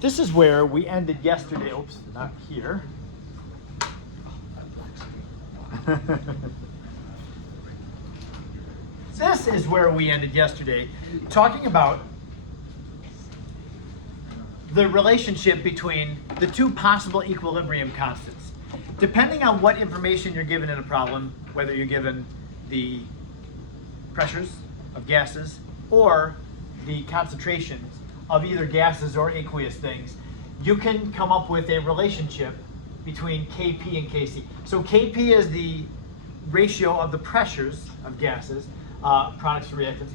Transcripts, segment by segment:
This is where we ended yesterday. Oops, not here. This is where we ended yesterday, talking about the relationship between the two possible equilibrium constants. Depending on what information you're given in a problem, whether you're given the pressures of gases or the concentrations of either gases or aqueous things, you can come up with a relationship between Kp and Kc. So Kp is the ratio of the pressures of gases, products to reactants.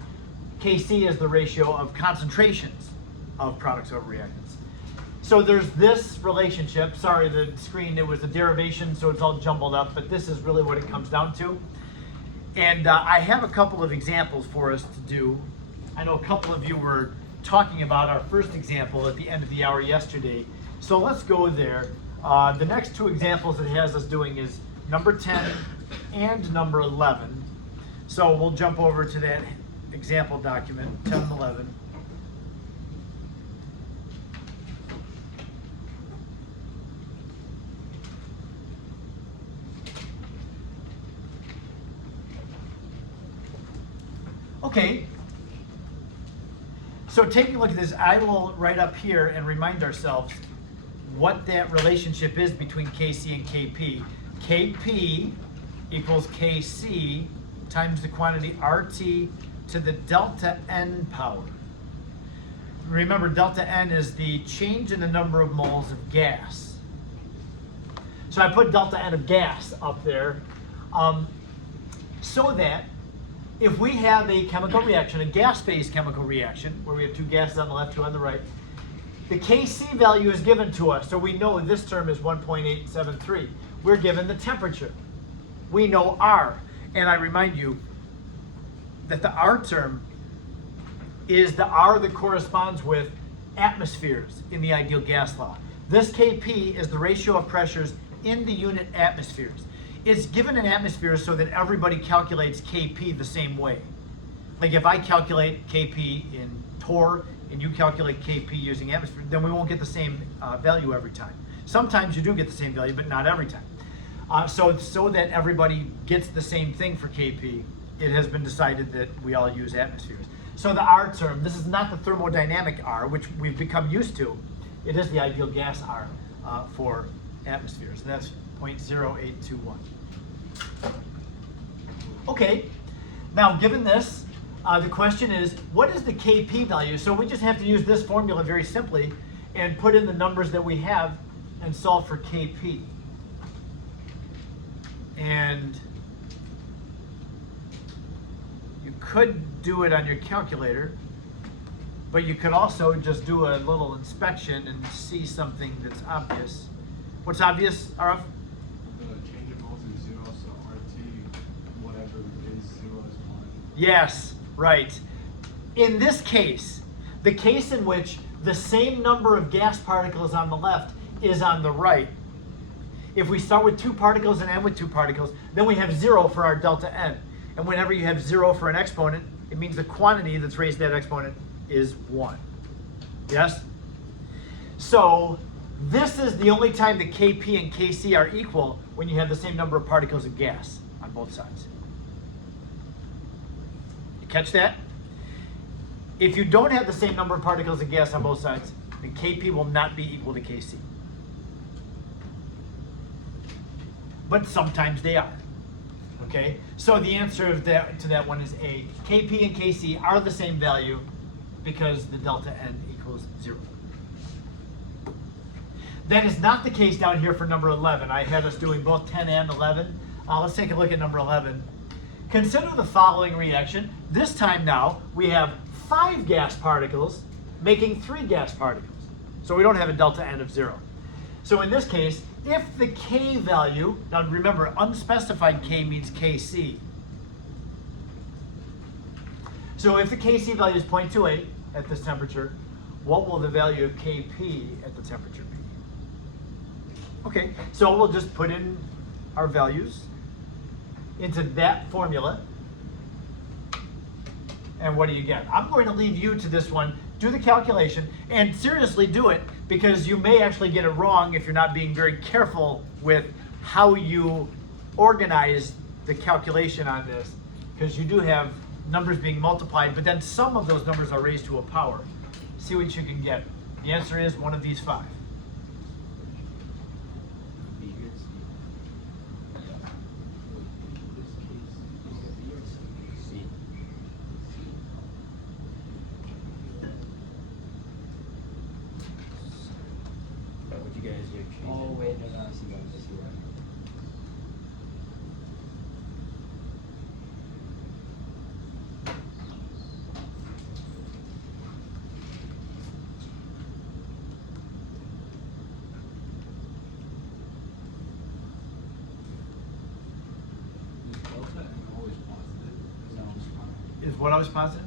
Kc is the ratio of concentrations of products over reactants. So there's this relationship. Sorry, the screen, it was a derivation, so it's all jumbled up, but this is really what it comes down to. And I have a couple of examples for us to do. I know a couple of you were talking about our first example at the end of the hour yesterday. So let's go there. The next two examples it has us doing is number 10 and number 11. So we'll jump over to that example document, 10 and 11. Okay, so taking a look at this, I will write up here and remind ourselves what that relationship is between Kc and Kp. Kp equals Kc times the quantity RT to the delta N power. Remember, delta N is the change in the number of moles of gas. So I put delta N of gas up there so that if we have a chemical reaction, a gas phase chemical reaction, where we have two gases on the left, two on the right, the Kc value is given to us, so we know this term is 1.873. We're given the temperature. We know R, and I remind you that the R term is the R that corresponds with atmospheres in the ideal gas law. This Kp is the ratio of pressures in the unit atmospheres. It's given in atmospheres so that everybody calculates Kp the same way. Like if I calculate Kp in torr and you calculate Kp using atmosphere, then we won't get the same value every time. Sometimes you do get the same value, but not every time. So that everybody gets the same thing for Kp, it has been decided that we all use atmospheres. So the R term, this is not the thermodynamic R, which we've become used to. It is the ideal gas R for atmospheres, and that's 0.0821. Okay, now given this, the question is, what is the Kp value? So we just have to use this formula very simply and put in the numbers that we have and solve for Kp. And you could do it on your calculator, but you could also just do a little inspection and see something that's obvious. What's obvious, Araf? Yes, right. In this case, the case in which the same number of gas particles on the left is on the right, if we start with two particles and end with two particles, then we have 0 for our delta N. And whenever you have 0 for an exponent, it means the quantity that's raised to that exponent is 1. Yes? So this is the only time that Kp and Kc are equal, when you have the same number of particles of gas on both sides. Catch that? If you don't have the same number of particles of gas on both sides, then Kp will not be equal to Kc. But sometimes they are. Okay? So the answer to that one is A. Kp and Kc are the same value because the delta N equals 0. That is not the case down here for number 11. I had us doing both 10 and 11. Let's take a look at number 11. Consider the following reaction. This time now, we have 5 gas particles making 3 gas particles. So we don't have a delta N of 0. So in this case, if the K value, now remember, unspecified K means Kc. So if the Kc value is 0.28 at this temperature, what will the value of Kp at the temperature be? Okay, so we'll just put in our values into that formula. And what do you get? I'm going to leave you to this one. Do the calculation and seriously do it, because you may actually get it wrong if you're not being very careful with how you organize the calculation on this, because you do have numbers being multiplied, but then some of those numbers are raised to a power. See what you can get. The answer is one of these 5. What you guys do? Oh wait, no, I see that. Just here. Is what I was positive?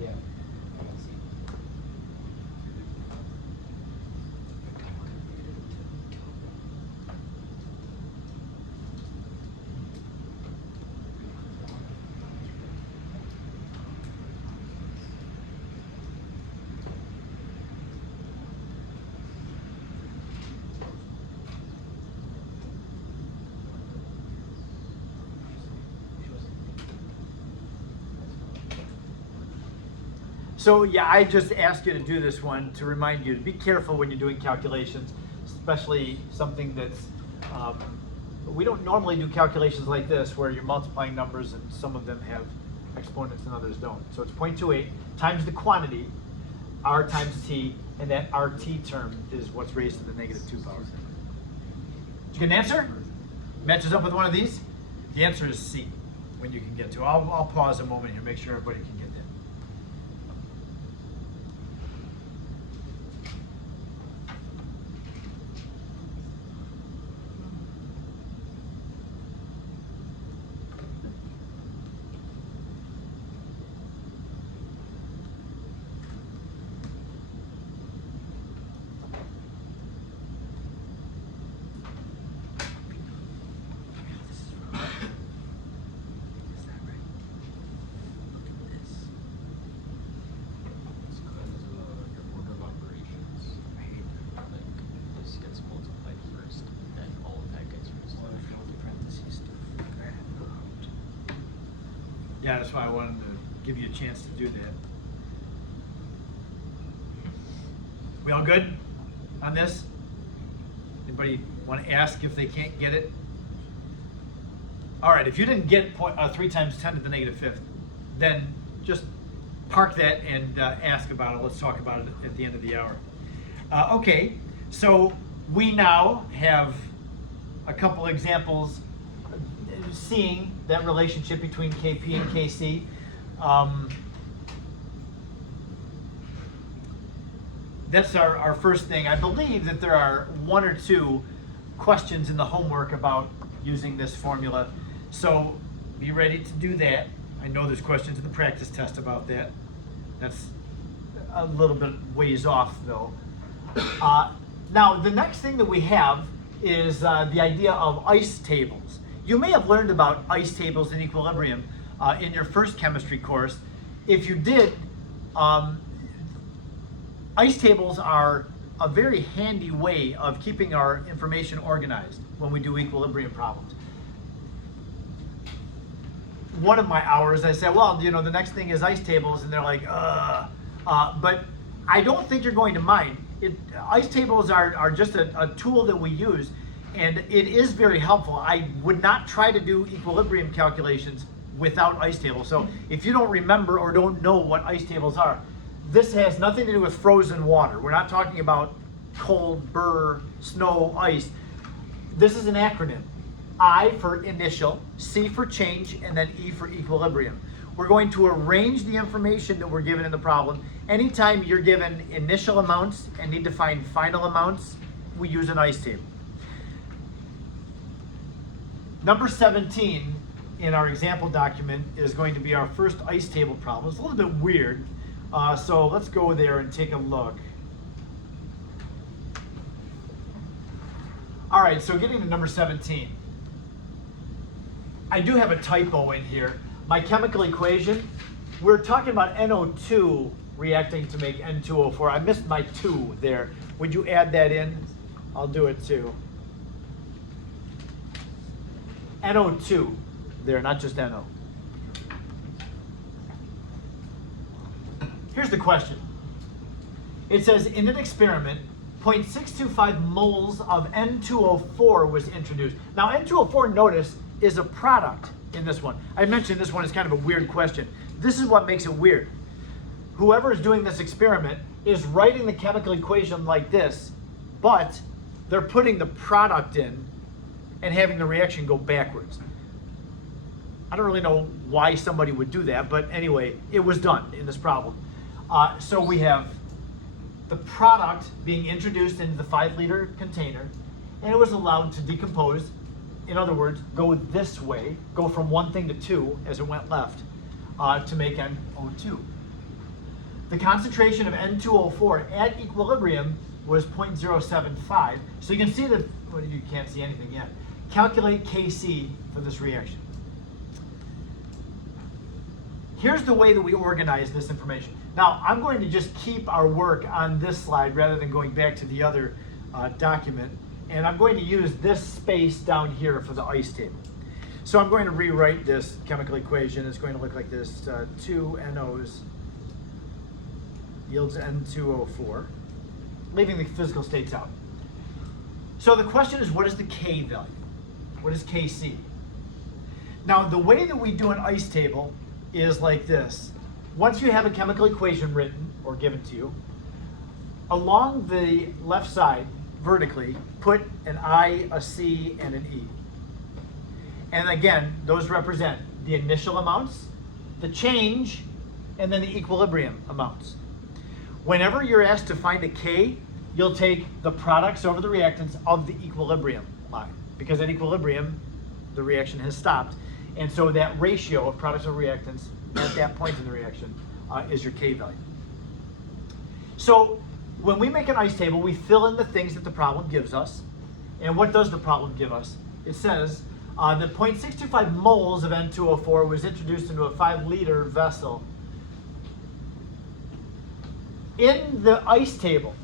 Yeah. I see. So yeah, I just asked you to do this one to remind you to be careful when you're doing calculations, especially something that's, we don't normally do calculations like this where you're multiplying numbers and some of them have exponents and others don't. So it's 0.28 times the quantity, r times t, and that rt term is what's raised to the negative 2 power. Did you get an answer? Matches up with one of these? The answer is C, when you can get to. I'll pause a moment here, make sure everybody can get that. Yeah, that's why I wanted to give you a chance to do that. We all good on this? Anybody want to ask if they can't get it? All right, if you didn't get 3 times 10 to the negative 5th, then just park that and ask about it. Let's talk about it at the end of the hour. Okay, so we now have a couple examples seeing that relationship between Kp and Kc. That's our first thing. I believe that there are 1 or 2 questions in the homework about using this formula. So be ready to do that. I know there's questions in the practice test about that. That's a little bit ways off though. Now the next thing that we have is the idea of ice tables. You may have learned about ice tables and equilibrium in your first chemistry course. If you did, ice tables are a very handy way of keeping our information organized when we do equilibrium problems. One of my hours, I said, well, you know, the next thing is ice tables, and they're like, but I don't think you're going to mind. Ice tables are just a tool that we use, and it is very helpful. I would not try to do equilibrium calculations without ice tables. So if you don't remember or don't know what ice tables are, this has nothing to do with frozen water. We're not talking about cold, burr, snow, ice. This is an acronym. I for initial, C for change, and then E for equilibrium. We're going to arrange the information that we're given in the problem. Anytime you're given initial amounts and need to find final amounts, we use an ice table. Number 17 in our example document is going to be our first ice table problem. It's a little bit weird. So let's go there and take a look. All right, so getting to number 17. I do have a typo in here. My chemical equation, we're talking about NO2 reacting to make N2O4. I missed my 2 there. Would you add that in? I'll do it too. NO2 there, not just NO. Here's the question. It says, in an experiment, 0.625 moles of N2O4 was introduced. Now, N2O4, notice, is a product in this one. I mentioned this one is kind of a weird question. This is what makes it weird. Whoever is doing this experiment is writing the chemical equation like this, but they're putting the product in and having the reaction go backwards. I don't really know why somebody would do that, but anyway, it was done in this problem. So we have the product being introduced into the 5-liter container, and it was allowed to decompose. In other words, go this way, go from one thing to 2 as it went left, to make NO2. The concentration of N2O4 at equilibrium was 0.075. So you can see that, well, you can't see anything yet. Calculate Kc for this reaction. Here's the way that we organize this information. Now, I'm going to just keep our work on this slide rather than going back to the other document. And I'm going to use this space down here for the ice table. So I'm going to rewrite this chemical equation. It's going to look like this. 2 NOs yields N2O4, leaving the physical states out. So the question is, what is the K value? What is Kc? Now, the way that we do an ice table is like this. Once you have a chemical equation written or given to you, along the left side, vertically, put an I, a C, and an E. And again, those represent the initial amounts, the change, and then the equilibrium amounts. Whenever you're asked to find a K, you'll take the products over the reactants of the equilibrium line, because at equilibrium, the reaction has stopped. And so that ratio of products over reactants at that point in the reaction is your K value. So when we make an ice table, we fill in the things that the problem gives us. And what does the problem give us? It says that 0.625 moles of N2O4 was introduced into a 5-liter vessel. In the ice table,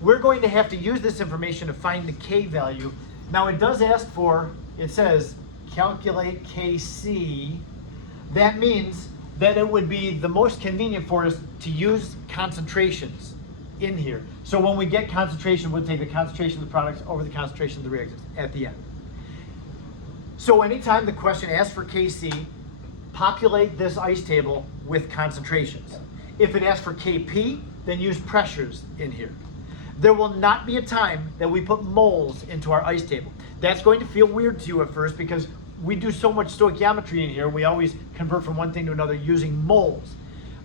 we're going to have to use this information to find the K value. Now it does ask for, it says, calculate Kc. That means that it would be the most convenient for us to use concentrations in here. So when we get concentration, we'll take the concentration of the products over the concentration of the reactants at the end. So anytime the question asks for Kc, populate this ice table with concentrations. If it asks for Kp, then use pressures in here. There will not be a time that we put moles into our ice table. That's going to feel weird to you at first because we do so much stoichiometry in here. We always convert from one thing to another using moles.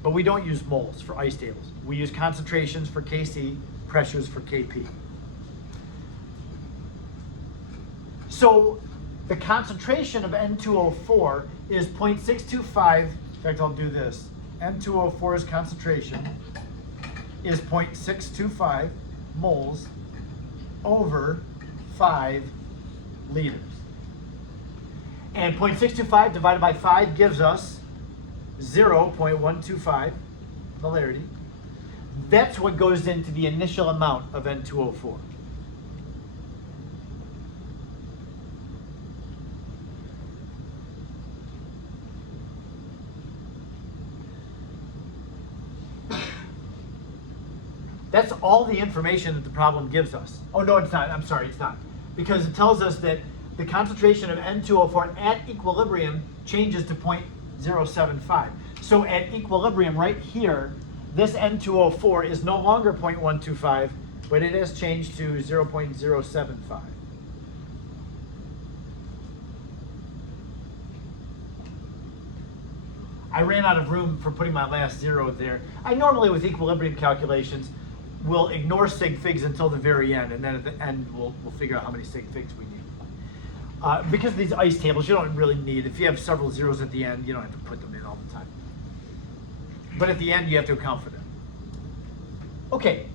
But we don't use moles for ice tables. We use concentrations for Kc, pressures for Kp. So the concentration of N2O4 is 0.625. In fact, I'll do this. N2O4's concentration is 0.625 moles over 5 liters. And 0.625 divided by 5 gives us 0.125 molarity. That's what goes into the initial amount of N2O4. That's all the information that the problem gives us. Oh, no, it's not. I'm sorry, it's not. Because it tells us that the concentration of N2O4 at equilibrium changes to 0.075. So at equilibrium right here, this N2O4 is no longer 0.125, but it has changed to 0.075. I ran out of room for putting my last 0 there. I normally, with equilibrium calculations, will ignore sig figs until the very end, and then at the end we'll figure out how many sig figs we need. Because of these ice tables, you don't really need, if you have several zeros at the end, you don't have to put them in all the time. but at the end you have to account for that. Okay,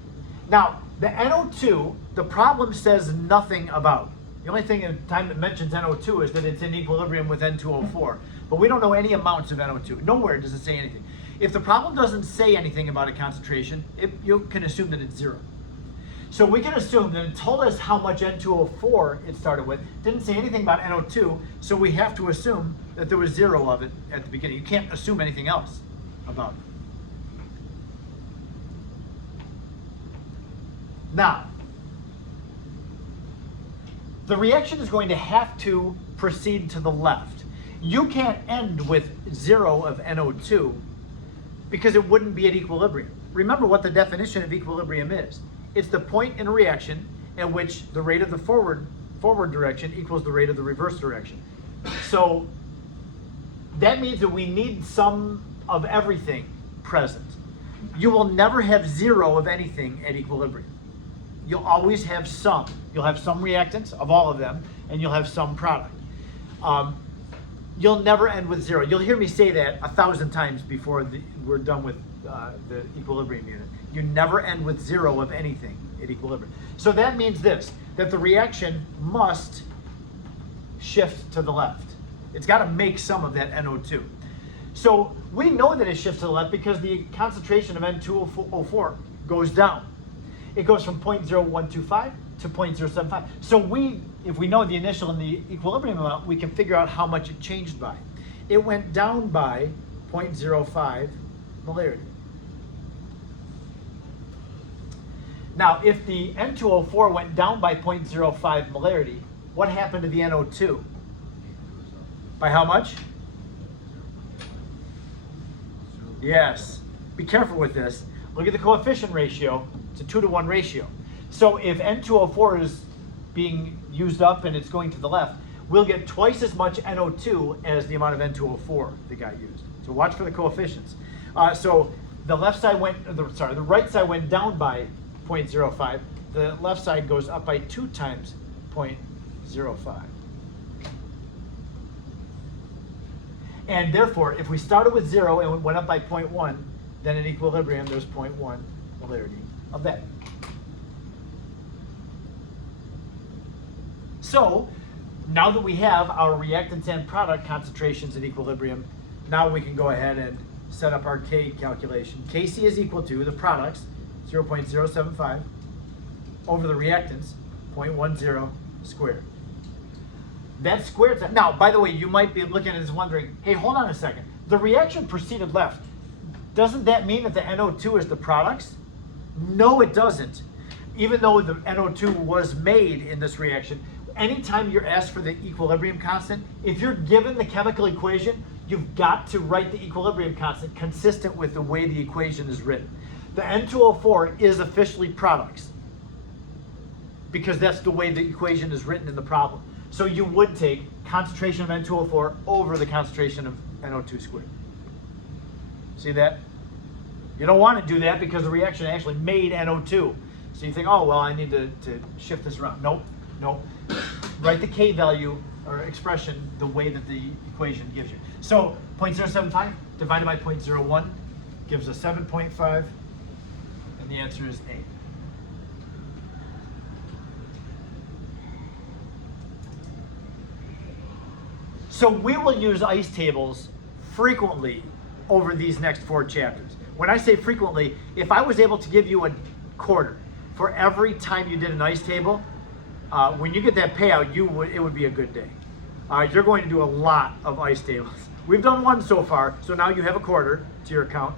now the NO2, the problem says nothing about. The only thing in time it mentions NO2 is that it's in equilibrium with N2O4, but we don't know any amounts of NO2. Nowhere does it say anything. If the problem doesn't say anything about a concentration, you can assume that it's 0. So we can assume that it told us how much N2O4 it started with, didn't say anything about NO2, so we have to assume that there was 0 of it at the beginning. You can't assume anything else about it. Now, the reaction is going to have to proceed to the left. You can't end with 0 of NO2 because it wouldn't be at equilibrium. Remember what the definition of equilibrium is. It's the point in a reaction at which the rate of the forward direction equals the rate of the reverse direction. So that means that we need some of everything present. You will never have 0 of anything at equilibrium. You'll always have some. You'll have some reactants of all of them, and you'll have some product. You'll never end with 0. You'll hear me say that 1,000 times before we're done with the equilibrium unit. You never end with 0 of anything at equilibrium. So that means this, that the reaction must shift to the left. It's got to make some of that NO2. So we know that it shifts to the left because the concentration of N2O4 goes down. It goes from 0.0125 to 0.075. So if we know the initial and the equilibrium amount, we can figure out how much it changed by. It went down by 0.05 molarity. Now, if the N2O4 went down by 0.05 molarity, what happened to the NO2? By how much? Yes. Be careful with this. Look at the coefficient ratio. It's a 2-to-1 ratio. So if N2O4 is being used up and it's going to the left, we'll get twice as much NO2 as the amount of N2O4 that got used. So watch for the coefficients. So the right side went down by 0.05. The left side goes up by 2 times 0.05. And therefore, if we started with 0 and went up by 0.1, then in equilibrium there's 0.1 molarity of that. So now that we have our reactants and product concentrations at equilibrium, now we can go ahead and set up our K calculation. Kc is equal to the products, 0.075, over the reactants, 0.10 squared. That squared. Now, by the way, you might be looking at this wondering, hey, hold on a second. The reaction proceeded left. Doesn't that mean that the NO2 is the products? No, it doesn't. Even though the NO2 was made in this reaction, anytime you're asked for the equilibrium constant, if you're given the chemical equation, you've got to write the equilibrium constant consistent with the way the equation is written. The N2O4 is officially products because that's the way the equation is written in the problem. So you would take concentration of N2O4 over the concentration of NO2 squared. See that? You don't want to do that because the reaction actually made NO2. So you think, oh, well, I need to shift this around. Nope, nope. Write the K value or expression the way that the equation gives you. So 0.075 divided by 0.01 gives us 7.5, and the answer is A. So we will use ice tables frequently over these next 4 chapters. When I say frequently, if I was able to give you a quarter for every time you did an ice table, when you get that payout, it would be a good day. You're going to do a lot of ice tables. We've done 1 so far, so now you have a quarter to your account.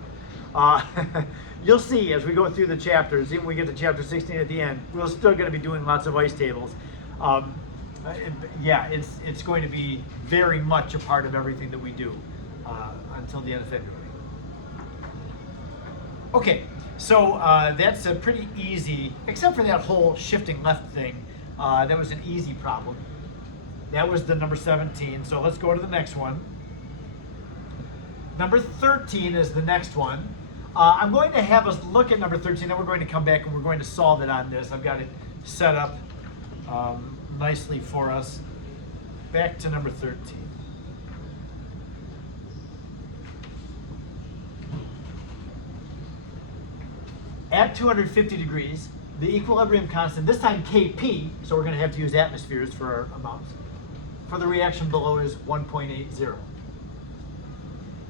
You'll see as we go through the chapters, even when we get to chapter 16 at the end, we're still going to be doing lots of ice tables. Yeah, it's going to be very much a part of everything that we do until the end of February. Okay, so that's a pretty easy, except for that whole shifting left thing, that was an easy problem. That was the number 17, so let's go to the next one. Number 13 is the next one. I'm going to have us look at number 13, then we're going to come back and we're going to solve it on this. I've got it set up nicely for us. Back to number 13. at 250 degrees, the equilibrium constant, this time Kp, so we're going to have to use atmospheres for our amounts, for the reaction below is 1.80.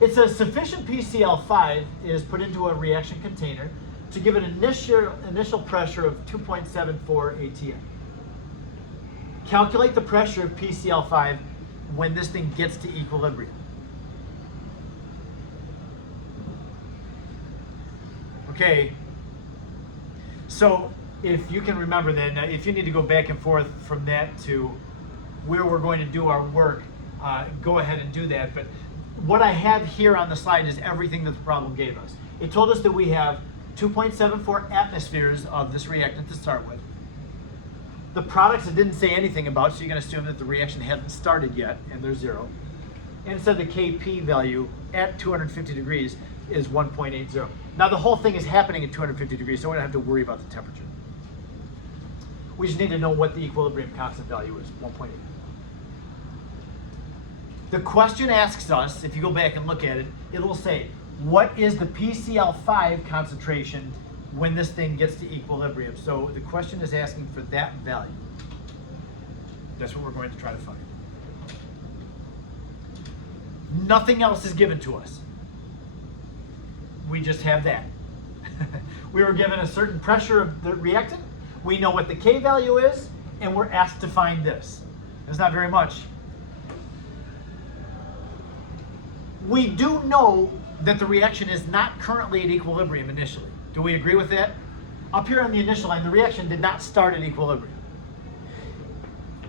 It says sufficient PCl5 is put into a reaction container to give an initial pressure of 2.74 atm. Calculate the pressure of PCl5 when this thing gets to equilibrium. Okay, so if you can remember that, now if you need to go back and forth from that to where we're going to do our work, go ahead and do that. But what I have here on the slide is everything that the problem gave us. It told us that we have 2.74 atmospheres of this reactant to start with. The products it didn't say anything about, so you can assume that the reaction hasn't started yet, and they're 0. And it said the Kp value at 250 degrees is 1.80. Now the whole thing is happening at 250 degrees, so we don't have to worry about the temperature. We just need to know what the equilibrium constant value is, 1.8. The question asks us, if you go back and look at it, it will say, what is the PCl5 concentration when this thing gets to equilibrium? So the question is asking for that value. That's what we're going to try to find. Nothing else is given to us. We just have that. We were given a certain pressure of the reactant. We know what the K value is, and we're asked to find this. It's not very much. We do know that the reaction is not currently at equilibrium initially. Do we agree with that? Up here on the initial line, the reaction did not start at equilibrium.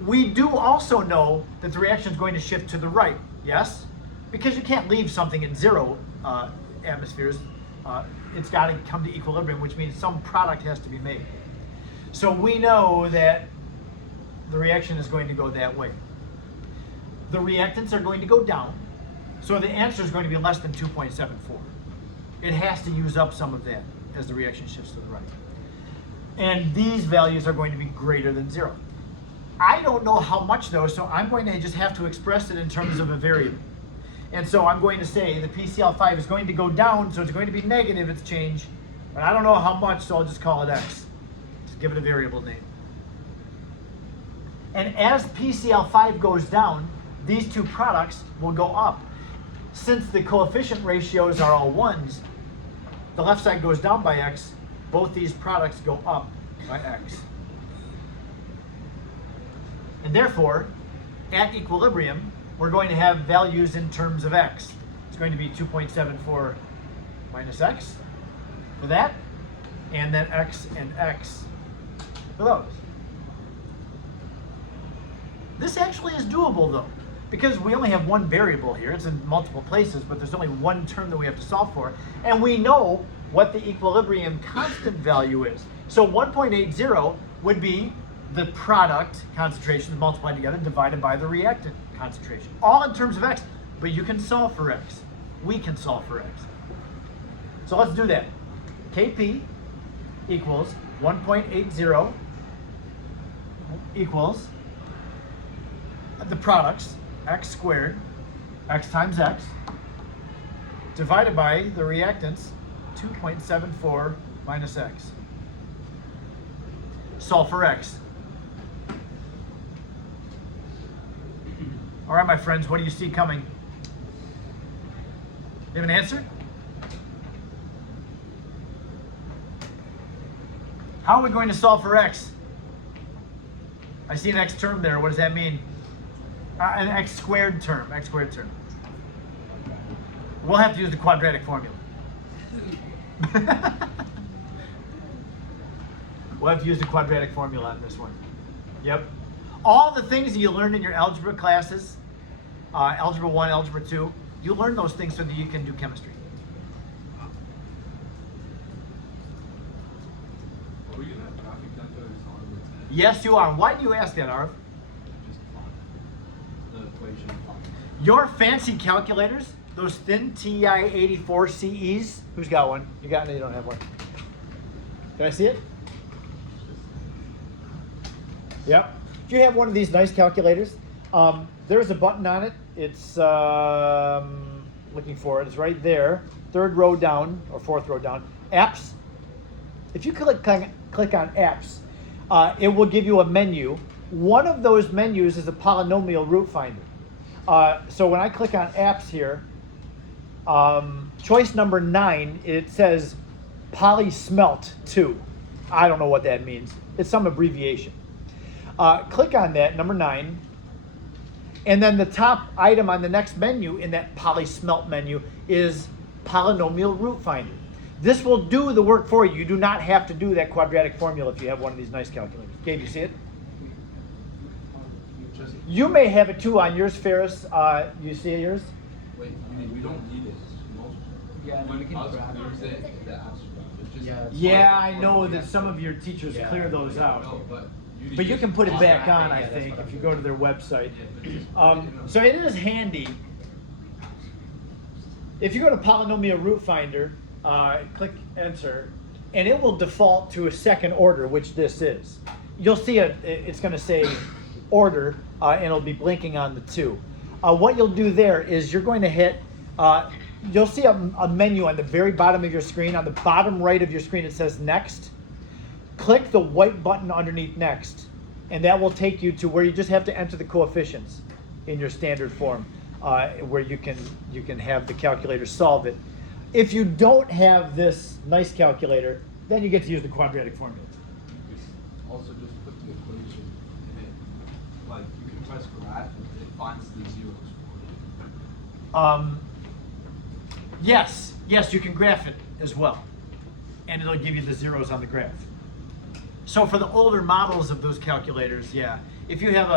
We do also know that the reaction is going to shift to the right, yes? Because you can't leave something at 0 atmospheres. It's got to come to equilibrium, which means some product has to be made. So we know that the reaction is going to go that way. The reactants are going to go down, so the answer is going to be less than 2.74. It has to use up some of that as the reaction shifts to the right. And these values are going to be greater than 0. I don't know how much though, so I'm going to just have to express it in terms of a variable. And so I'm going to say the PCl5 is going to go down, so it's going to be negative, its change, but I don't know how much, so I'll just call it x. Just give it a variable name. And as PCl5 goes down, these two products will go up. Since the coefficient ratios are all 1s, the left side goes down by x, both these products go up by x. And therefore, at equilibrium, we're going to have values in terms of x. It's going to be 2.74 minus x for that, and then x and x for those. This actually is doable though, because we only have one variable here. It's in multiple places, but there's only one term that we have to solve for, and we know what the equilibrium constant value is. So 1.80 would be the product concentration multiplied together divided by the reactant concentration, all in terms of x, but you can solve for x. We can solve for x. So let's do that. Kp equals 1.80 equals the products, x squared, x times x, divided by the reactants, 2.74 minus x. Solve for x. All right, my friends, what do you see coming? You have an answer? How are we going to solve for x? I see an x term there. What does that mean? An x squared term. X squared term. We'll have to use the quadratic formula. We'll have to use the quadratic formula on this one. Yep. All the things that you learned in your algebra classes, Algebra 1, Algebra 2, you learn those things so that you can do chemistry. Are we going to have traffic calculators on the 10? Yes, you are. Why do you ask that, Arv? Just fun. The equation fun. Your fancy calculators, those thin TI-84 CEs, who's got one? You got one? You don't have one. Can I see it? Yep. If you have one of these nice calculators, there's a button on it. It's looking for it. It's right there, third row down or fourth row down. Apps. if you click on apps, it will give you a menu. One of those menus is a polynomial root finder. So when I click on apps here, choice number 9, it says polysmelt 2. I don't know what that means. It's some abbreviation. Click on that, number 9, and then the top item on the next menu in that polysmelt menu is polynomial root finder. This will do the work for you. You do not have to do that quadratic formula if you have one of these nice calculators. Okay, do you see it? You may have it too on yours, Ferris. You see yours? Wait, we don't need it. Most, Yeah, when we can us grab it. members say the apps, it's just Yeah, it's Yeah, I know that some of your teachers Yeah. clear those out. No, but But you can put it Just back wrap on, it, I yeah, that's think, what I'm if you doing. go to their website. Yeah, but just put it in a- So it is handy. If you go to polynomial root finder, click enter, and it will default to a second order, which this is. You'll see it's going to say order, and it'll be blinking on the 2. What you'll do there is you're going to hit, you'll see a menu on the very bottom of your screen. On the bottom right of your screen, it says next. Click the white button underneath next, and that will take you to where you just have to enter the coefficients in your standard form, where you can have the calculator solve it. If you don't have this nice calculator, then you get to use the quadratic formula. Also, just put the equation in it. Like, you can press graph and it finds the zeros for you. Yes, you can graph it as well, and it'll give you the zeros on the graph. So for the older models of those calculators, yeah, if you have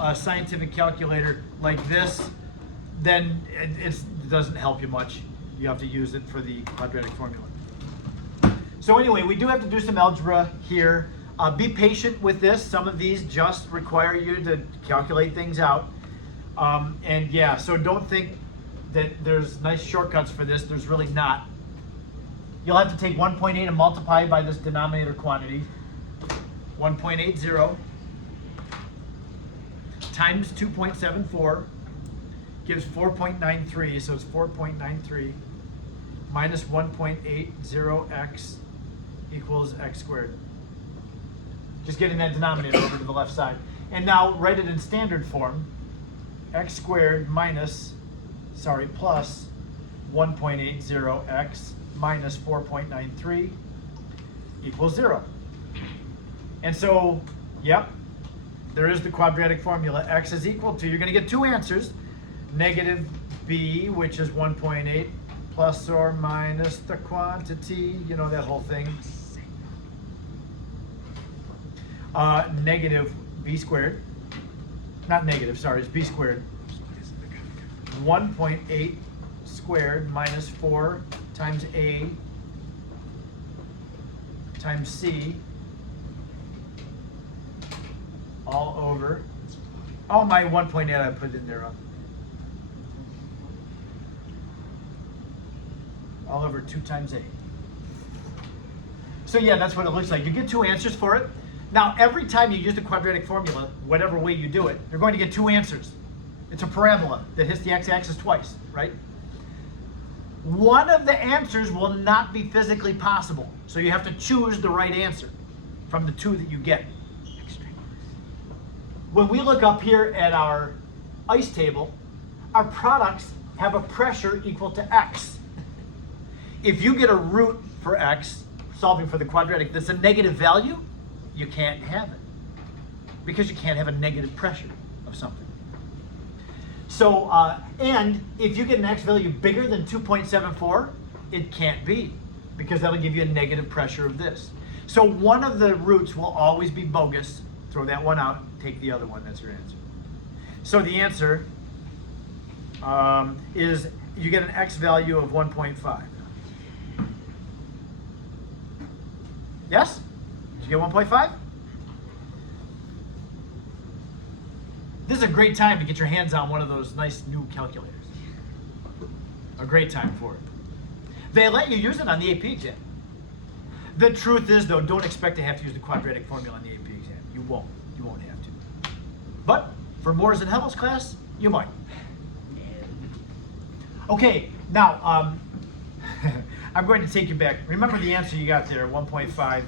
a scientific calculator like this, then it doesn't help you much. You have to use it for the quadratic formula. So anyway, we do have to do some algebra here. Be patient with this. Some of these just require you to calculate things out. And yeah, so don't think that there's nice shortcuts for this. There's really not. You'll have to take 1.8 and multiply by this denominator quantity. 1.80 times 2.74 gives 4.93, so it's 4.93 minus 1.80x equals x squared. Just getting that denominator over to the left side. And now write it in standard form. X squared plus 1.80x minus 4.93 equals 0. And so, yep, there is the quadratic formula. X is equal to, you're going to get two answers. Negative b, which is 1.8, plus or minus the quantity, you know, that whole thing. Negative b squared. Not negative, sorry, it's b squared. 1.8 squared minus 4 times a times c all over. Oh, my 1.8 I put in there. All over 2 times a. So yeah, that's what it looks like. You get two answers for it. Now, every time you use the quadratic formula, whatever way you do it, you're going to get two answers. It's a parabola that hits the x-axis twice, right? One of the answers will not be physically possible. So you have to choose the right answer from the two that you get. When we look up here at our ice table, our products have a pressure equal to x. If you get a root for x, solving for the quadratic, that's a negative value, you can't have it. Because you can't have a negative pressure of something. So, and if you get an x value bigger than 2.74, it can't be, because that'll give you a negative pressure of this. So one of the roots will always be bogus. Throw that one out, take the other one, that's your answer. So the answer is you get an x value of 1.5. Yes? Did you get 1.5? This is a great time to get your hands on one of those nice new calculators. A great time for it. They let you use it on the AP exam. The truth is, though, don't expect to have to use the quadratic formula on the AP exam. You won't. You won't have to. But for Moore's and Hevel's class, you might. Okay, now, I'm going to take you back. Remember the answer you got there, 1.5.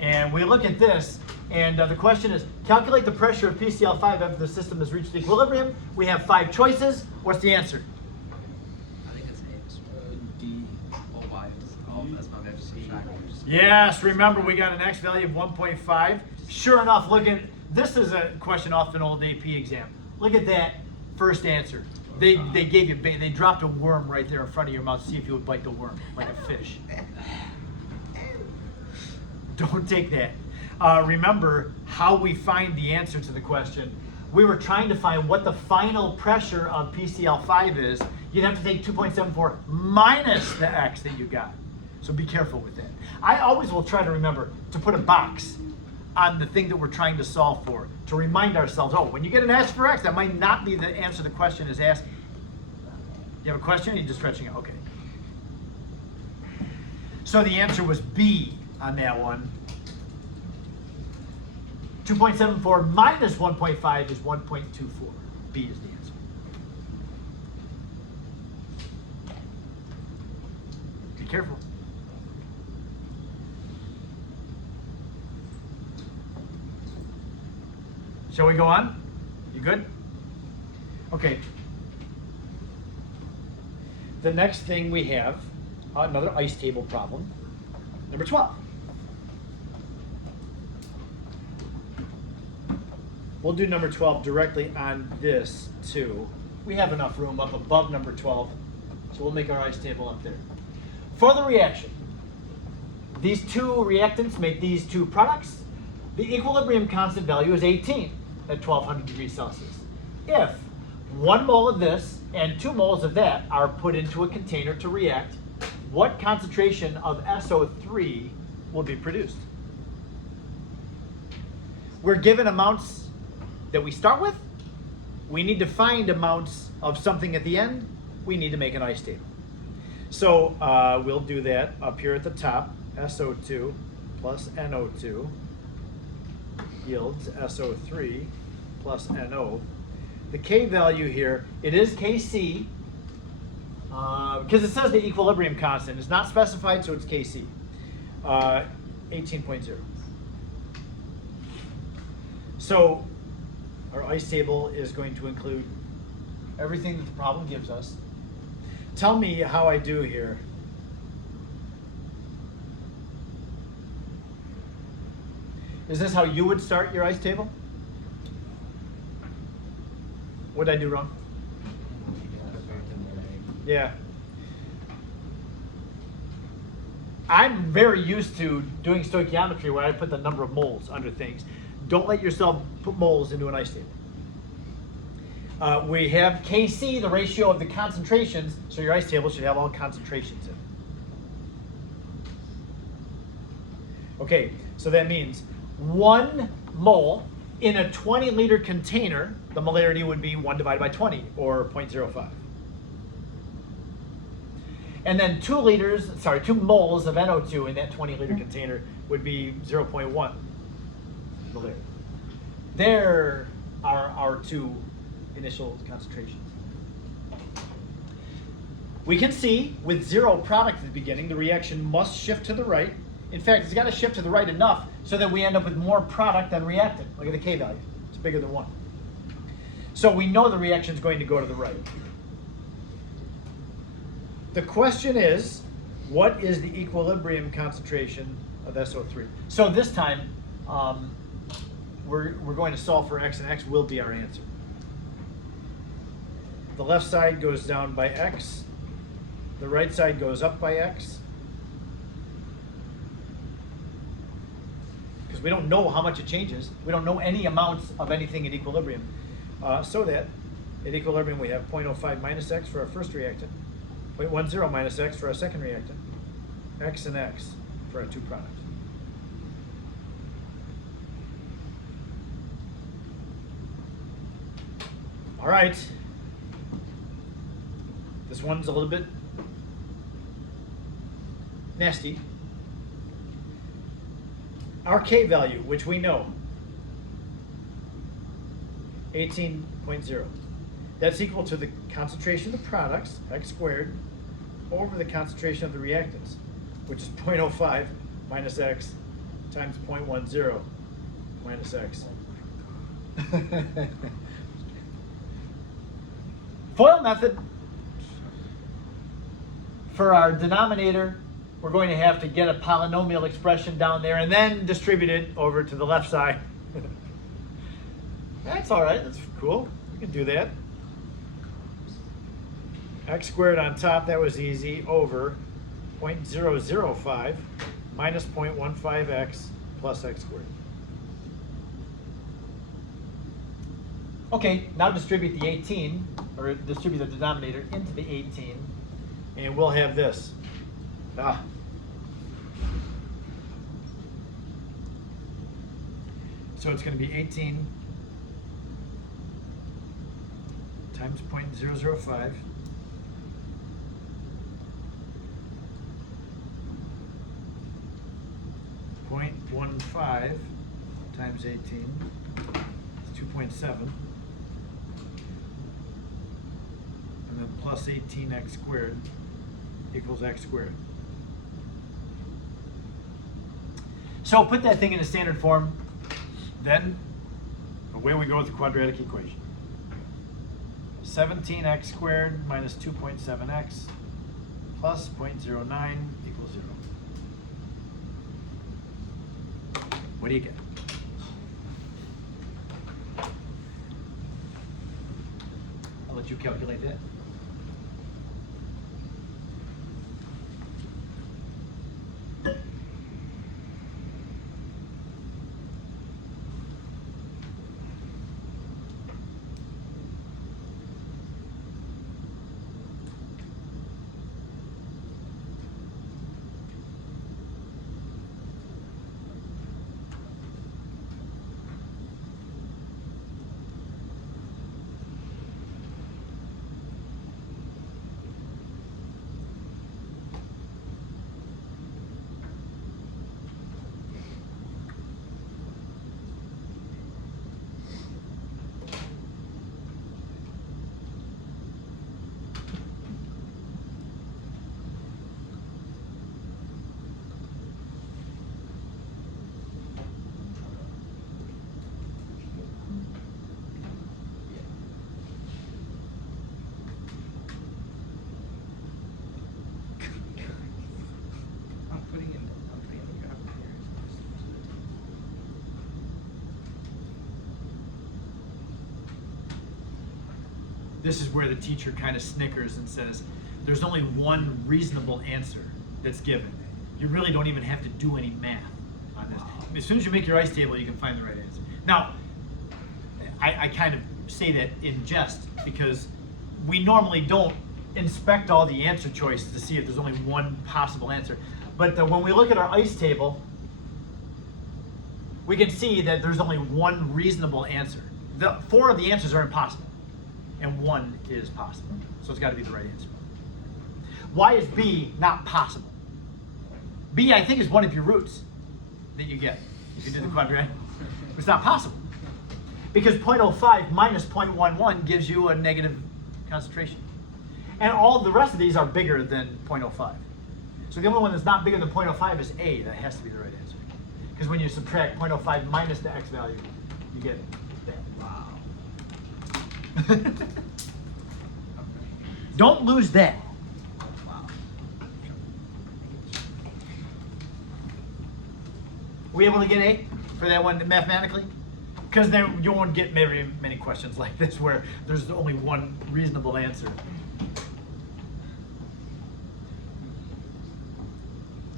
And we look at this, and the question is, calculate the pressure of PCl5 after the system has reached equilibrium. We have 5 choices. What's the answer? I think it's A. D. Oh, Y. Oh, that's my bad. Just subtracting. Yes, remember we got an X value of 1.5. Sure enough, look at, this is a question off an old AP exam. Look at that first answer. They gave you, they dropped a worm right there in front of your mouth to see if you would bite the worm, like a fish. Don't take that. Remember how we find the answer to the question. We were trying to find what the final pressure of PCl5 is. You'd have to take 2.74 minus the X that you got. So be careful with that. I always will try to remember to put a box on the thing that we're trying to solve for, to remind ourselves, oh, when you get an S for X, that might not be the answer the question is asking. You have a question? Or are you just stretching it? Okay. So the answer was B on that one. 2.74 minus 1.5 is 1.24. B is the answer. Be careful. Shall we go on? You good? Okay. The next thing we have, another ice table problem, number 12. We'll do number 12 directly on this too. We have enough room up above number 12, so we'll make our ice table up there. For the reaction, these two reactants make these two products. The equilibrium constant value is 18 at 1200 degrees Celsius. If 1 mole of this and 2 moles of that are put into a container to react, what concentration of SO3 will be produced? We're given amounts that we start with. We need to find amounts of something at the end. We need to make an ice table. So we'll do that up here at the top. SO2 plus NO2 yields SO3 plus NO. The K value here, it is Kc, because it says the equilibrium constant. It's not specified, so it's Kc. 18.0. So our ice table is going to include everything that the problem gives us. Tell me how I do here. Is this how you would start your ice table? What did I do wrong? Yeah. I'm very used to doing stoichiometry where I put the number of moles under things. Don't let yourself put moles into an ice table. We have Kc, the ratio of the concentrations, so your ice table should have all concentrations in it. Okay, so that means 1 mole in a 20-liter container, the molarity would be 1 divided by 20, or 0.05. And then 2 moles of NO2 in that 20-liter container would be 0.1 molarity. There are our 2 initial concentrations. We can see with 0 product at the beginning, the reaction must shift to the right. In fact, it's got to shift to the right enough so that we end up with more product than reactant. Look at the K value. It's bigger than 1. So we know the reaction is going to go to the right. The question is, what is the equilibrium concentration of SO3? So this time, we're going to solve for X, and X will be our answer. The left side goes down by X. The right side goes up by X. Because we don't know how much it changes. We don't know any amounts of anything at equilibrium. So that at equilibrium we have 0.05 minus X for our first reactant, 0.10 minus X for our second reactant, X and X for our 2 products. All right. This one's a little bit nasty. Our K value, which we know, 18.0. That's equal to the concentration of the products, X squared, over the concentration of the reactants, which is 0.05 minus X times 0.10 minus X. FOIL method. For our denominator, we're going to have to get a polynomial expression down there and then distribute it over to the left side. That's all right. That's cool. We can do that. X squared on top, that was easy, over 0.005 minus 0.15x plus x squared. Okay, now distribute the 18, or distribute the denominator into the 18, and we'll have this. So it's going to be 18 times 0.005 0.15 times 18 is 2.7, and then plus 18x squared equals x squared. So put that thing in a standard form, then away we go with the quadratic equation. 17x squared minus 2.7x plus 0.09 equals 0. What do you get? I'll let you calculate that. I'm putting in the graph here. This is where the teacher kind of snickers and says, there's only one reasonable answer that's given. You really don't even have to do any math on this. As soon as you make your ice table, you can find the right answer. Now, I kind of say that in jest because we normally don't inspect all the answer choices to see if there's only one possible answer. But when we look at our ice table, we can see that there's only one reasonable answer. Four of the answers are impossible, and one is possible. So it's got to be the right answer. Why is B not possible? B, I think, is one of your roots that you get if you do the quadratic. It's not possible. Because 0.05 minus 0.11 gives you a negative concentration. And all the rest of these are bigger than 0.05. So the only one that's not bigger than 0.05 is A. That has to be the right answer. Because when you subtract 0.05 minus the x value, you get that. Wow. Don't lose that. Wow. Were we able to get A for that one mathematically? Because then you won't get very many questions like this where there's only one reasonable answer.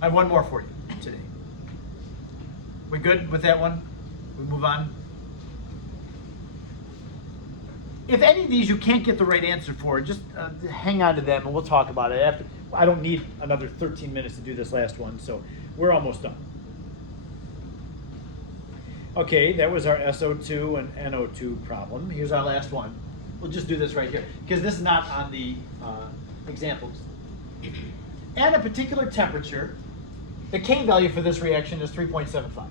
I have one more for you today. We good with that one? We move on? If any of these you can't get the right answer for, just hang on to them and we'll talk about it after. I don't need another 13 minutes to do this last one, so we're almost done. Okay, that was our SO2 and NO2 problem. Here's our last one. We'll just do this right here, because this is not on the examples. At a particular temperature, the K value for this reaction is 3.75.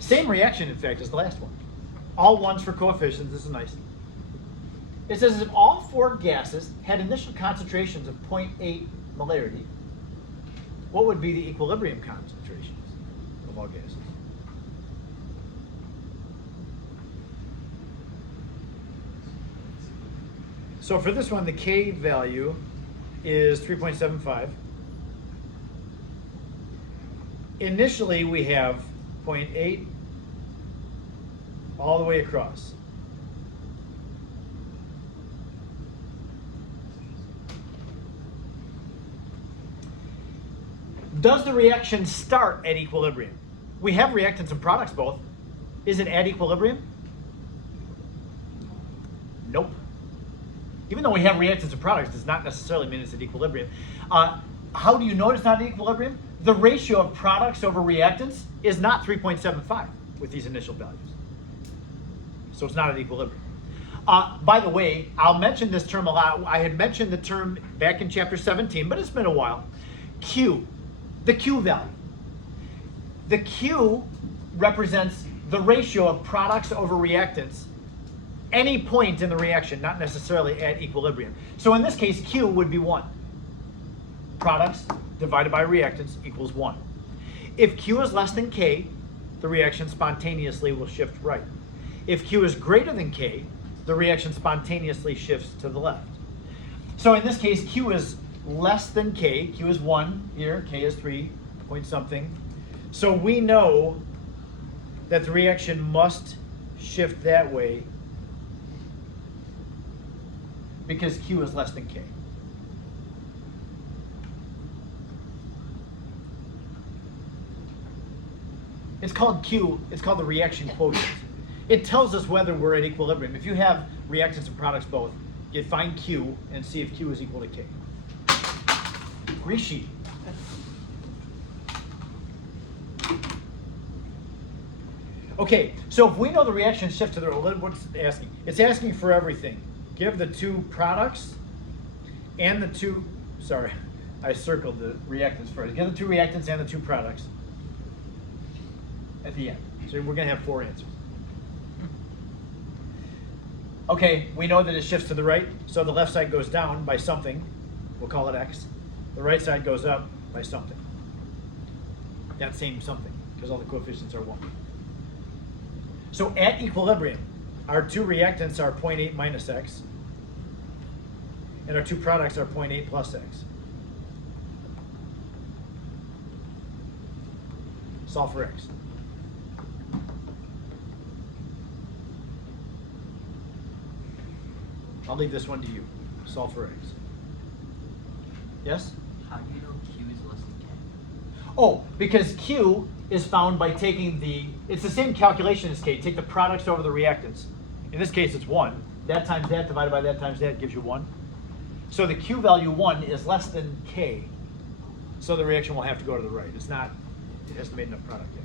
Same reaction, in fact, as the last one. All ones for coefficients. This is nice. It says if all four gases had initial concentrations of 0.8 molarity, what would be the equilibrium concentrations of all gases? So for this one, the K value is 3.75. Initially, we have 0.8 all the way across. Does the reaction start at equilibrium? We have reactants and products both. Is it at equilibrium? Nope. Even though we have reactants and products, does not necessarily mean it's at equilibrium. How do you know it's not at equilibrium? The ratio of products over reactants is not 3.75 with these initial values. So it's not at equilibrium. By the way, I'll mention this term a lot. I had mentioned the term back in chapter 17, but it's been a while. Q, the Q value. The Q represents the ratio of products over reactants any point in the reaction, not necessarily at equilibrium. So in this case, Q would be 1. Products divided by reactants equals 1. If Q is less than K, the reaction spontaneously will shift right. If Q is greater than K, the reaction spontaneously shifts to the left. So in this case, Q is less than K. Q is 1 here, K is 3 point something. So we know that the reaction must shift that way because Q is less than K. It's called Q, it's called the reaction quotient. It tells us whether we're at equilibrium. If you have reactants and products both, you find Q and see if Q is equal to K. Rishi. Okay, so if we know the reaction shift to the right, what's it asking? It's asking for everything. Give the two products and the two, sorry, I circled the reactants first. Give the two reactants and the two products at the end. So we're gonna have 4 answers. Okay, we know that it shifts to the right, so the left side goes down by something. We'll call it X. The right side goes up by something. That same something, because all the coefficients are 1. So at equilibrium, our two reactants are 0.8 minus X, and our two products are 0.8 plus X. Solve for X. I'll leave this one to you. Solve for X. Yes? How do you know Q is less than K? Oh, because Q is found by taking it's the same calculation as K. Take the products over the reactants. In this case, it's 1. That times that divided by that times that gives you 1. So the Q value 1 is less than K. So the reaction will have to go to the right. It hasn't made enough product yet.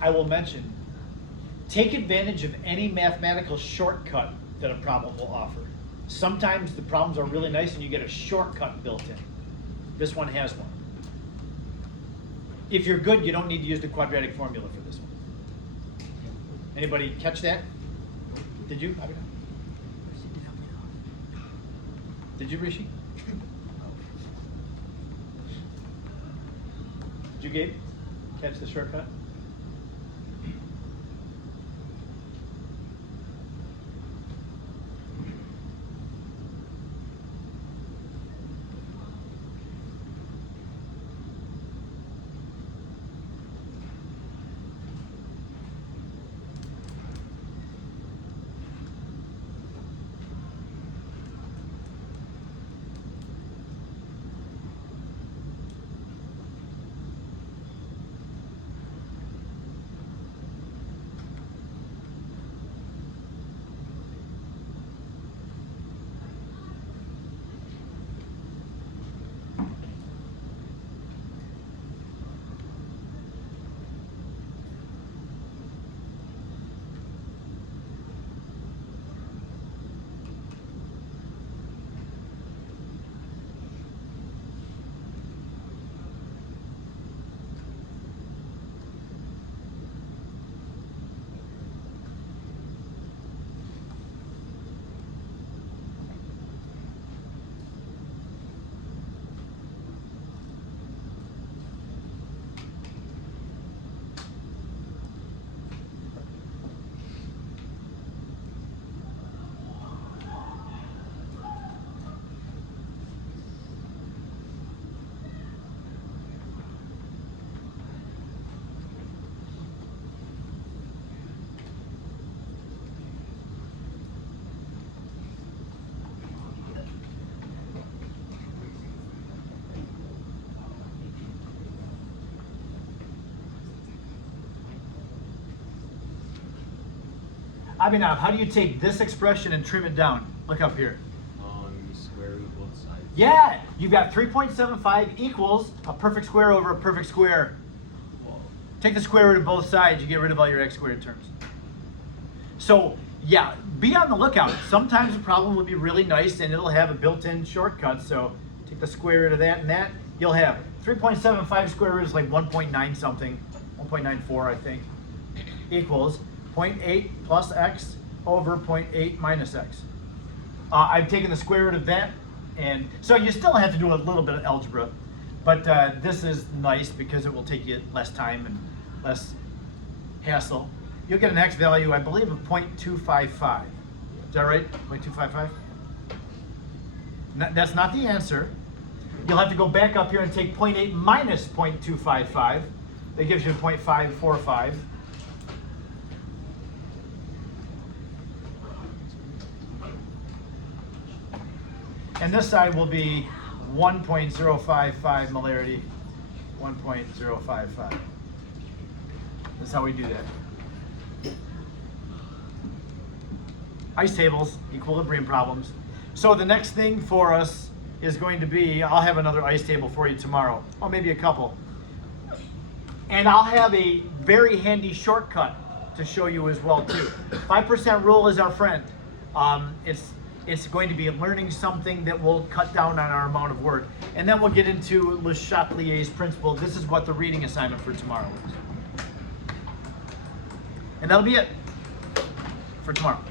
I will mention, take advantage of any mathematical shortcut that a problem will offer. Sometimes the problems are really nice and you get a shortcut built in. This one has one. If you're good, you don't need to use the quadratic formula for this one. Anybody catch that? Did you? Did you, Rishi? Did you, Gabe? Catch the shortcut? Abhinav, how do you take this expression and trim it down? Look up here. You square root both sides. Yeah, you've got 3.75 equals a perfect square over a perfect square. Take the square root of both sides, you get rid of all your x squared terms. So yeah, be on the lookout. Sometimes a problem will be really nice and it'll have a built-in shortcut. So take the square root of that and that, you'll have 3.75 square root is like 1.9 something, 1.94 I think, equals 0.8 plus x over 0.8 minus x. I've taken the square root of that, and so you still have to do a little bit of algebra, but this is nice because it will take you less time and less hassle. You'll get an x value, I believe, of 0.255. Is that right? 0.255? That's not the answer. You'll have to go back up here and take 0.8 minus 0.255. That gives you 0.545. And this side will be 1.055 molarity, 1.055. That's how we do that. Ice tables, equilibrium problems. So the next thing for us is going to be, I'll have another ice table for you tomorrow, or maybe a couple. And I'll have a very handy shortcut to show you as well too. 5% rule is our friend. It's going to be learning something that will cut down on our amount of work. And then we'll get into Le Chatelier's principle. This is what the reading assignment for tomorrow is. And that'll be it for tomorrow.